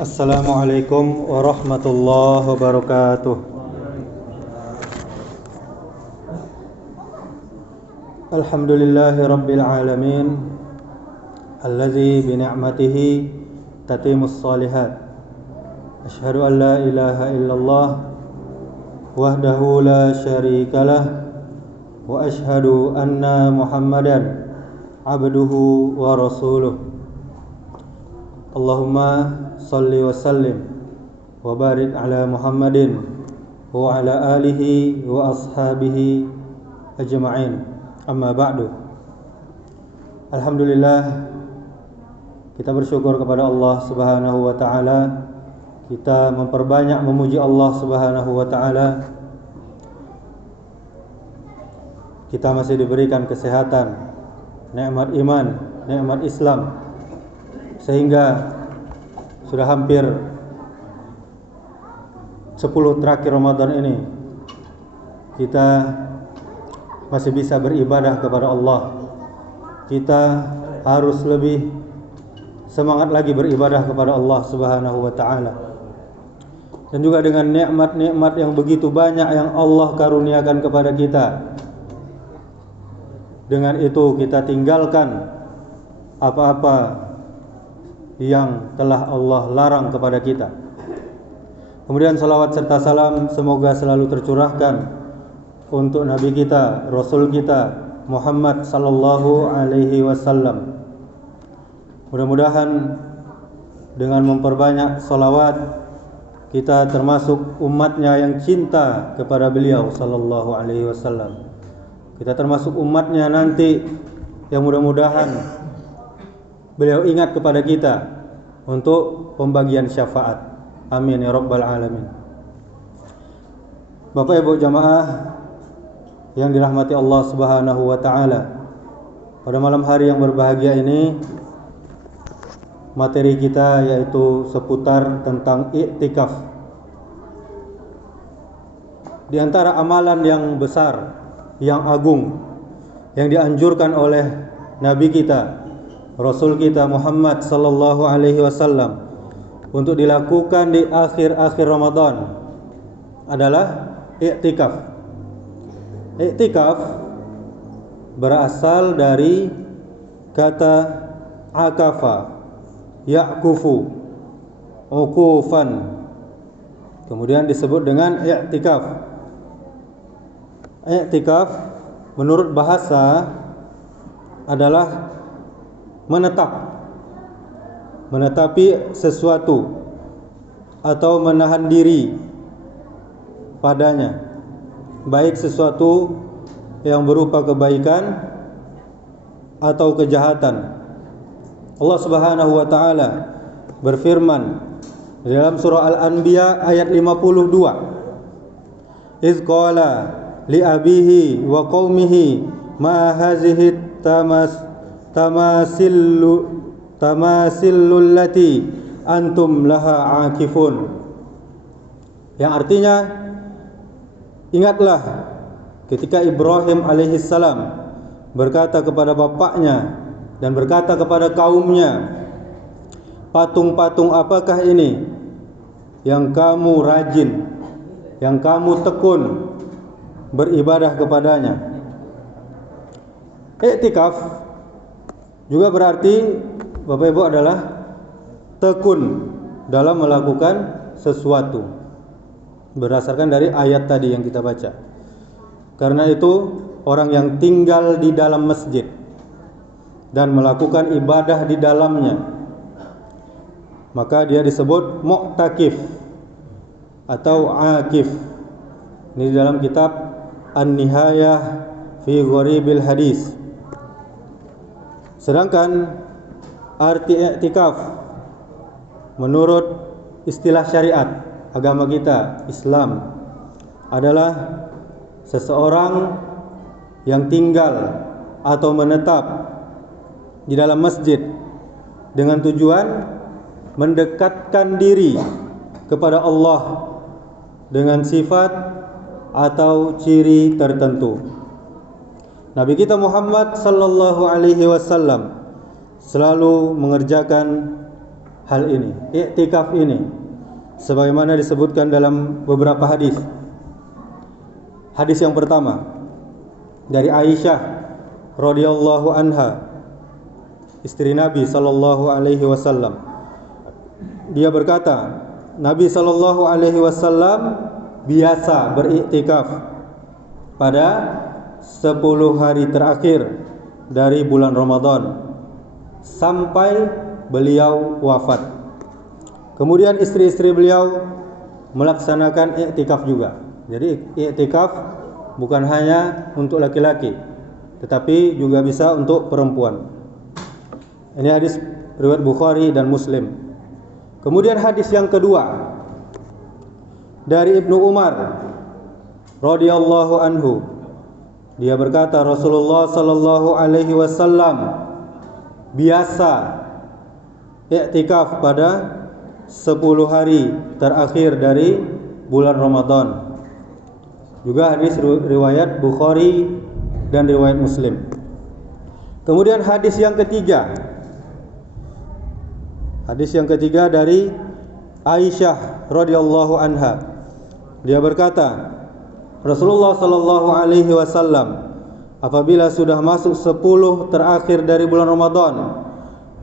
Assalamualaikum warahmatullahi wabarakatuh. Alhamdulillahi rabbil alamin, alladzi bi ni'matihi tatimmus shalihat. Asyhadu an la ilaha illallah wahdahu la syarikalah wa asyhadu anna Muhammadan abduhu wa rasuluh. Allahumma salli wa sallim wa barik ala Muhammadin wa ala alihi wa ashabihi ajma'in. Amma ba'du. Alhamdulillah, kita bersyukur kepada Allah Subhanahu wa taala. Kita memperbanyak memuji Allah Subhanahu wa taala. Kita masih diberikan kesehatan, nikmat iman, nikmat Islam, sehingga sudah hampir 10 terakhir Ramadan ini kita masih bisa beribadah kepada Allah. Kita harus lebih semangat lagi beribadah kepada Allah Subhanahu wa taala. Dan juga dengan nikmat-nikmat yang begitu banyak yang Allah karuniakan kepada kita, dengan itu kita tinggalkan apa-apa yang telah Allah larang kepada kita. Kemudian salawat serta salam semoga selalu tercurahkan untuk Nabi kita, Rasul kita Muhammad sallallahu alaihi wasallam. Mudah-mudahan dengan memperbanyak salawat kita termasuk umatnya yang cinta kepada beliau sallallahu alaihi wasallam. Kita termasuk umatnya nanti yang mudah-mudahan beliau ingat kepada kita untuk pembagian syafaat. Amin ya rabbal alamin. Bapak Ibu jamaah yang dirahmati Allah Subhanahu wa taala, pada malam hari yang berbahagia ini materi kita yaitu seputar tentang i'tikaf. Di antara amalan yang besar, yang agung, yang dianjurkan oleh Nabi kita, Rasul kita Muhammad sallallahu alaihi wasallam untuk dilakukan di akhir-akhir Ramadan adalah i'tikaf. I'tikaf berasal dari kata akafa, ya'kufu, ukufan. Kemudian disebut dengan i'tikaf. I'tikaf menurut bahasa adalah menetapi sesuatu atau menahan diri padanya, baik sesuatu yang berupa kebaikan atau kejahatan. Allah Subhanahu wa taala berfirman dalam surah Al-Anbiya ayat 52, "Iz qala li abihi wa qaumihi ma hazihi tamasillul lati antum laha akifun." Yang artinya, ingatlah ketika Ibrahim alaihissalam berkata kepada bapaknya dan berkata kepada kaumnya, patung-patung apakah ini yang kamu rajin, yang kamu tekun beribadah kepadanya. I'tikaf juga berarti Bapak Ibu adalah tekun dalam melakukan sesuatu, berdasarkan dari ayat tadi yang kita baca. Karena itu orang yang tinggal di dalam masjid dan melakukan ibadah di dalamnya, maka dia disebut mu'takif atau akif. Ini dalam kitab An-Nihayah fi Gharibil Hadis. Sedangkan arti i'tikaf menurut istilah syariat agama kita, Islam, adalah seseorang yang tinggal atau menetap di dalam masjid dengan tujuan mendekatkan diri kepada Allah dengan sifat atau ciri tertentu. Nabi kita Muhammad sallallahu alaihi wasallam selalu mengerjakan hal ini, i'tikaf ini, sebagaimana disebutkan dalam beberapa hadis. Hadis yang pertama dari Aisyah radhiyallahu anha, istri Nabi sallallahu alaihi wasallam. Dia berkata, Nabi sallallahu alaihi wasallam biasa beriktikaf pada 10 hari terakhir dari bulan Ramadan sampai beliau wafat. Kemudian istri-istri beliau melaksanakan iktikaf juga. Jadi iktikaf bukan hanya untuk laki-laki, tetapi juga bisa untuk perempuan. Ini hadis riwayat Bukhari dan Muslim. Kemudian hadis yang kedua dari Ibnu Umar radhiyallahu anhu. Dia berkata, Rasulullah sallallahu alaihi wasallam biasa i'tikaf pada 10 hari terakhir dari bulan Ramadan. Juga hadis riwayat Bukhari dan riwayat Muslim. Kemudian hadis yang ketiga. Hadis yang ketiga dari Aisyah radhiyallahu anha. Dia berkata, Rasulullah sallallahu alaihi wasallam apabila sudah masuk 10 terakhir dari bulan Ramadan,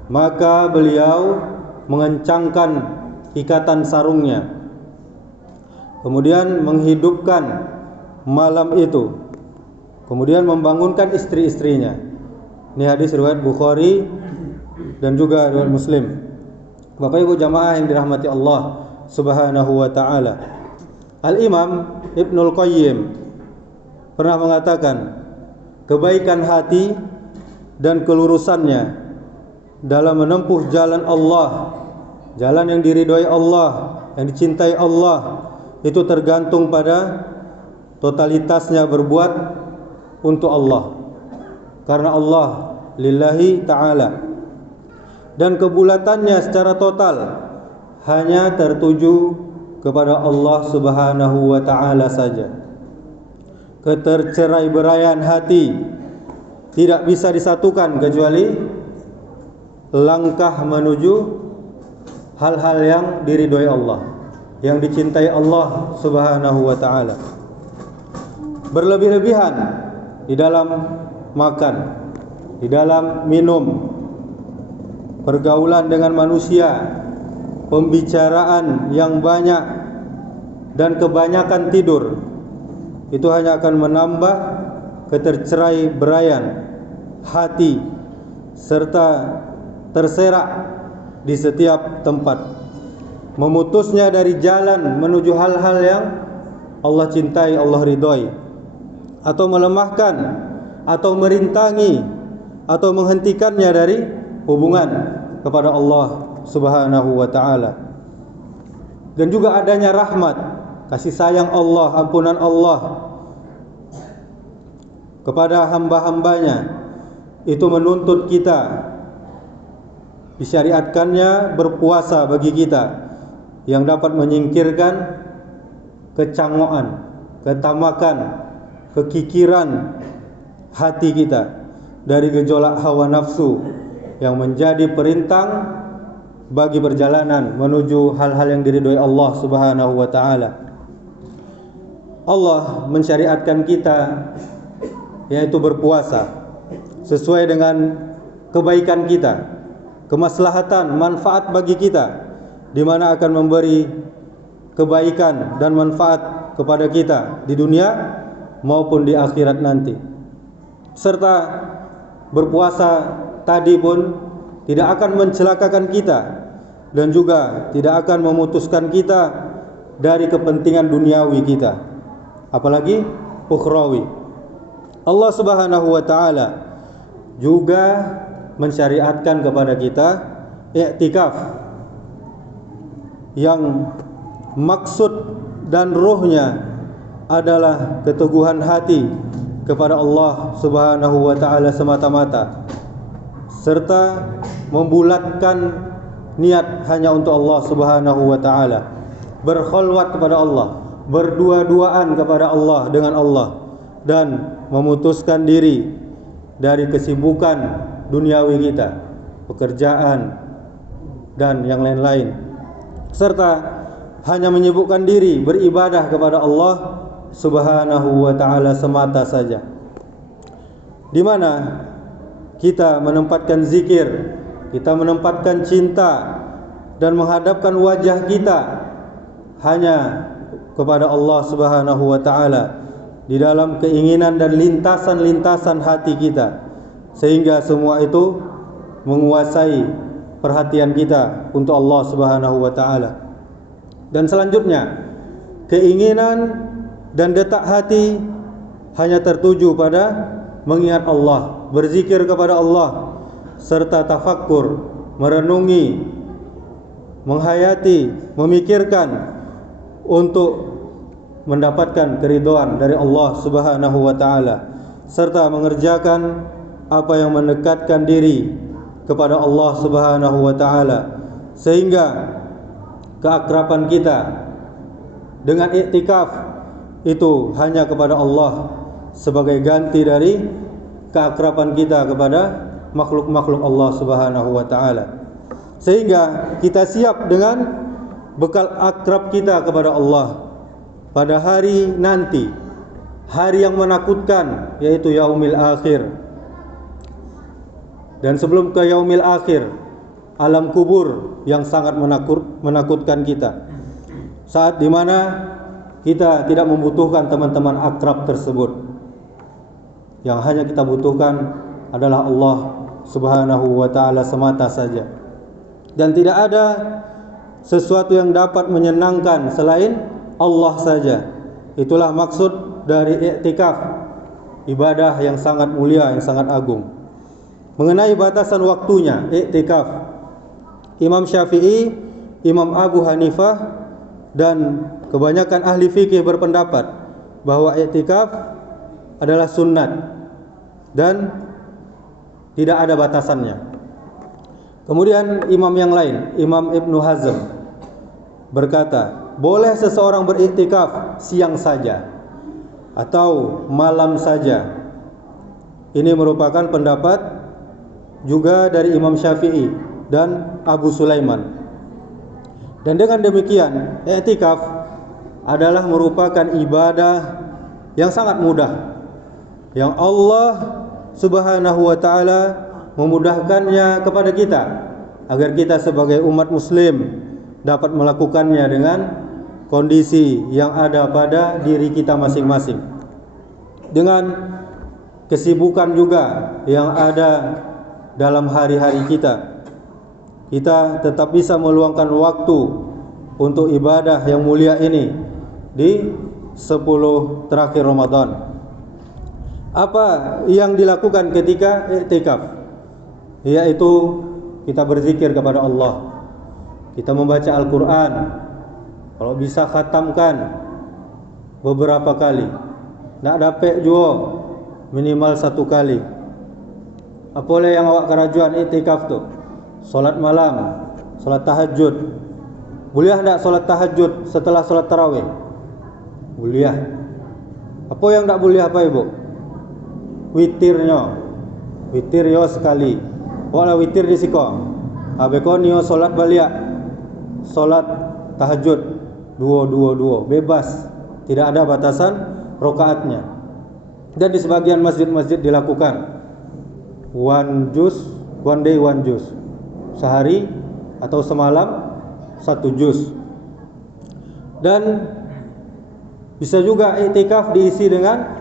maka beliau mengencangkan ikatan sarungnya, kemudian menghidupkan malam itu, kemudian membangunkan istri-istrinya. Ini hadis riwayat Bukhari dan juga riwayat Muslim. Bapak Ibu jamaah yang dirahmati Allah Subhanahu wa taala. Al-Imam Ibnul Qayyim pernah mengatakan, kebaikan hati dan kelurusannya dalam menempuh jalan Allah, jalan yang diridhoi Allah, yang dicintai Allah, itu tergantung pada totalitasnya berbuat untuk Allah, karena Allah lillahi ta'ala, dan kebulatannya secara total hanya tertuju kepada Allah Subhanahu wa ta'ala saja. Ketercerai-beraian hati tidak bisa disatukan kecuali langkah menuju hal-hal yang diridhoi Allah, yang dicintai Allah Subhanahu wa ta'ala. Berlebih-lebihan di dalam makan, di dalam minum, pergaulan dengan manusia, pembicaraan yang banyak, dan kebanyakan tidur, itu hanya akan menambah ketercerai-beraian hati serta terserak di setiap tempat, memutusnya dari jalan menuju hal-hal yang Allah cintai, Allah ridhoi, atau melemahkan atau merintangi atau menghentikannya dari hubungan kepada Allah Subhanahu wa ta'ala. Dan juga adanya rahmat, kasih sayang Allah, ampunan Allah kepada hamba-hambanya, itu menuntut kita disyariatkannya berpuasa bagi kita, yang dapat menyingkirkan kecangoan, ketamakan, kekikiran hati kita dari gejolak hawa nafsu yang menjadi perintang bagi perjalanan menuju hal-hal yang diridhoi Allah Subhanahu wa ta'ala. Allah mensyariatkan kita yaitu berpuasa sesuai dengan kebaikan kita, kemaslahatan, manfaat bagi kita, di mana akan memberi kebaikan dan manfaat kepada kita di dunia maupun di akhirat nanti. Serta berpuasa tadi pun tidak akan mencelakakan kita dan juga tidak akan memutuskan kita dari kepentingan duniawi kita, apalagi ukhrawi. Allah Subhanahu wa ta'ala juga mensyariatkan kepada kita i'tikaf, yang maksud dan ruhnya adalah keteguhan hati kepada Allah Subhanahu wa ta'ala semata-mata, serta membulatkan niat hanya untuk Allah Subhanahu wa ta'ala, berkholwat kepada Allah, berdua-duaan kepada Allah dengan Allah, dan memutuskan diri dari kesibukan duniawi kita, pekerjaan, dan yang lain-lain, serta hanya menyibukkan diri beribadah kepada Allah Subhanahu wa ta'ala semata saja, di mana kita menempatkan zikir, kita menempatkan cinta dan menghadapkan wajah kita hanya kepada Allah Subhanahu wa ta'ala di dalam keinginan dan lintasan-lintasan hati kita, sehingga semua itu menguasai perhatian kita untuk Allah Subhanahu wa ta'ala. Dan selanjutnya, keinginan dan detak hati hanya tertuju pada mengingat Allah, berzikir kepada Allah, serta tafakkur, merenungi, menghayati, memikirkan untuk mendapatkan keridhaan dari Allah Subhanahu wa ta'ala, serta mengerjakan apa yang mendekatkan diri kepada Allah Subhanahu wa ta'ala, sehingga keakraban kita dengan iktikaf itu hanya kepada Allah sebagai ganti dari keakraban kita kepada makhluk-makhluk Allah Subhanahu wa ta'ala, sehingga kita siap dengan bekal akrab kita kepada Allah pada hari nanti, hari yang menakutkan, yaitu yaumil akhir. Dan sebelum ke yaumil akhir, alam kubur yang sangat menakutkan kita, saat dimana kita tidak membutuhkan teman-teman akrab tersebut. Yang hanya kita butuhkan adalah Allah Subhanahu wa ta'ala semata saja, dan tidak ada sesuatu yang dapat menyenangkan selain Allah saja. Itulah maksud dari iktikaf, ibadah yang sangat mulia, yang sangat agung. Mengenai batasan waktunya iktikaf, Imam Syafi'i, Imam Abu Hanifah dan kebanyakan ahli fikih berpendapat bahwa iktikaf adalah sunnat dan tidak ada batasannya. Kemudian imam yang lain, Imam Ibnu Hazm berkata, boleh seseorang beriktikaf siang saja atau malam saja. Ini merupakan pendapat juga dari Imam Syafi'i dan Abu Sulaiman. Dan dengan demikian, iktikaf adalah merupakan ibadah yang sangat mudah, yang Allah Subhanahu wa ta'ala memudahkannya kepada kita, agar kita sebagai umat muslim dapat melakukannya dengan kondisi yang ada pada diri kita masing-masing, dengan kesibukan juga yang ada dalam hari-hari kita. Kita tetap bisa meluangkan waktu untuk ibadah yang mulia ini di 10 terakhir Ramadan. Apa yang dilakukan ketika iktikaf? Yaitu kita berzikir kepada Allah, kita membaca Al-Quran, kalau bisa khatamkan beberapa kali, nak dapat juga minimal 1 kali. Apa yang awak kerajuan iktikaf tu? Solat malam, solat tahajud. Boleh tak solat tahajud setelah solat tarawih? Boleh. Apa yang tak boleh apa ibu? Witirnya, witir yo sekali. Wala witir di siko. Abekon yo solat baliak, solat tahajud 2 bebas, tidak ada batasan rokaatnya. Dan di sebagian masjid-masjid dilakukan one day one juz, sehari atau semalam 1 juz. Dan bisa juga iktikaf diisi dengan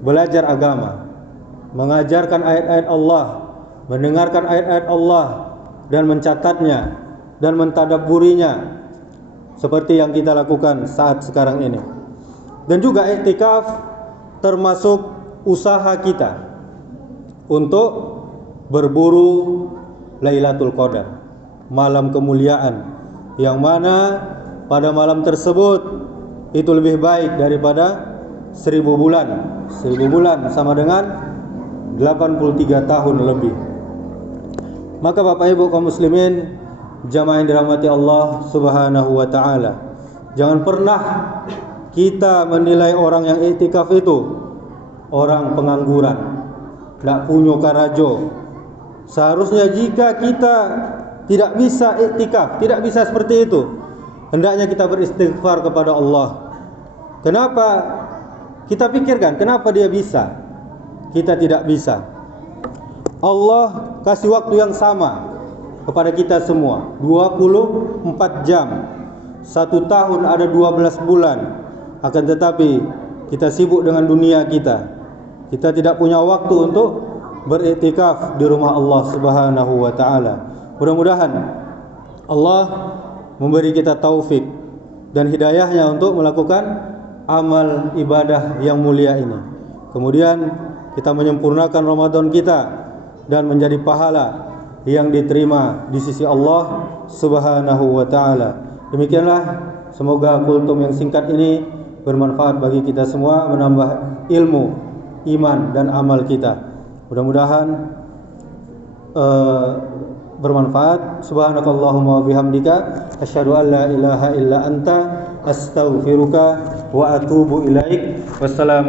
belajar agama, mengajarkan ayat-ayat Allah, mendengarkan ayat-ayat Allah dan mencatatnya dan mentadabburinya, seperti yang kita lakukan saat sekarang ini. Dan juga iktikaf termasuk usaha kita untuk berburu Lailatul Qadar, malam kemuliaan, yang mana pada malam tersebut itu lebih baik daripada 1000 bulan. 1000 bulan sama dengan 83 tahun lebih. Maka Bapak Ibu kaum muslimin, jamaah yang dirahmati Allah Subhanahu wa ta'ala, jangan pernah kita menilai orang yang iktikaf itu orang pengangguran, tidak punya karajo. Seharusnya jika kita tidak bisa iktikaf, tidak bisa seperti itu. Hendaknya kita beristighfar kepada Allah. Kenapa? Kita pikirkan, kenapa dia bisa? Kita tidak bisa. Allah kasih waktu yang sama kepada kita semua, 24 jam. 1 tahun ada 12 bulan. Akan tetapi kita sibuk dengan dunia kita. Kita tidak punya waktu untuk beriktikaf di rumah Allah Subhanahu wa taala. Mudah-mudahan Allah memberi kita taufik dan hidayahnya untuk melakukan amal ibadah yang mulia ini. Kemudian kita menyempurnakan Ramadan kita dan menjadi pahala yang diterima di sisi Allah Subhanahu wa taala. Demikianlah, semoga kultum yang singkat ini bermanfaat bagi kita semua, menambah ilmu, iman dan amal kita. Mudah-mudahan bermanfaat. Subhanakallahumma wa bihamdika asyhadu an la ilaha illa anta astaghfiruka wa atubu ilaik. Wassalamu